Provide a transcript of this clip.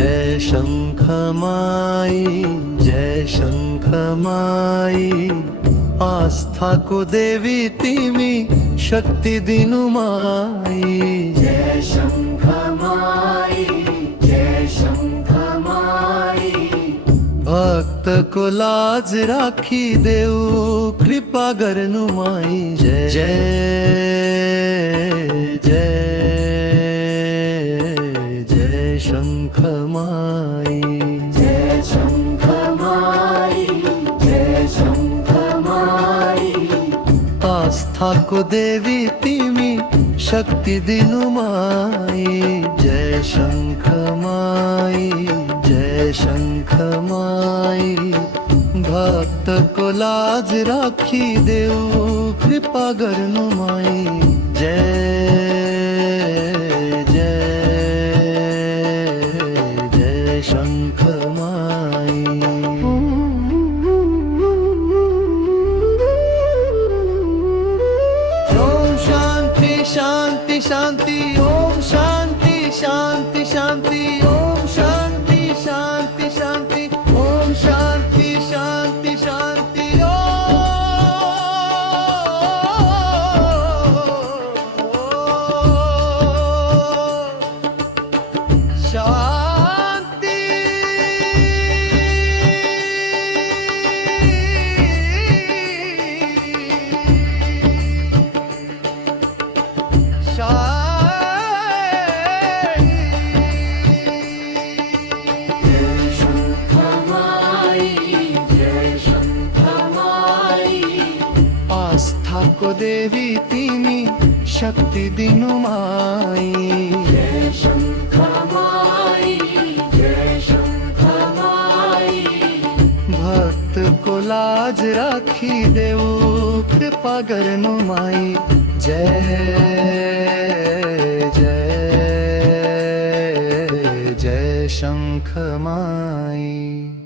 जय शंख माई, जय शंख माई, आस्था को देवी तिमी शक्ति दिनु माई। जय शंख माई, जय शंख माई, भक्त को लाज राखी देऊ कृपा करनु माई। जय जय जय शंख माई, जय शंख माई, जय शंख माई, आस्था को देवी तिमी शक्ति दिनु माई। जय शंख माई, जय शंख माई, भक्त को लाज राखी देऊ कृपा करनु माई। जय जय शंख माई। ओम शांति शांति शांति, ओम शांति शांति शांति, ओम शांति शांति शांति, ओम शांति शांति शांति, शांति। जय शंख माई, जय शंख माई, आस्था को देवी तिमी शक्ति दिनु माई। जय शंख माई, जय शंख माई, भक्त को लाज राखी देऊ कृपा करनु माई। जय जय जय शंख माई।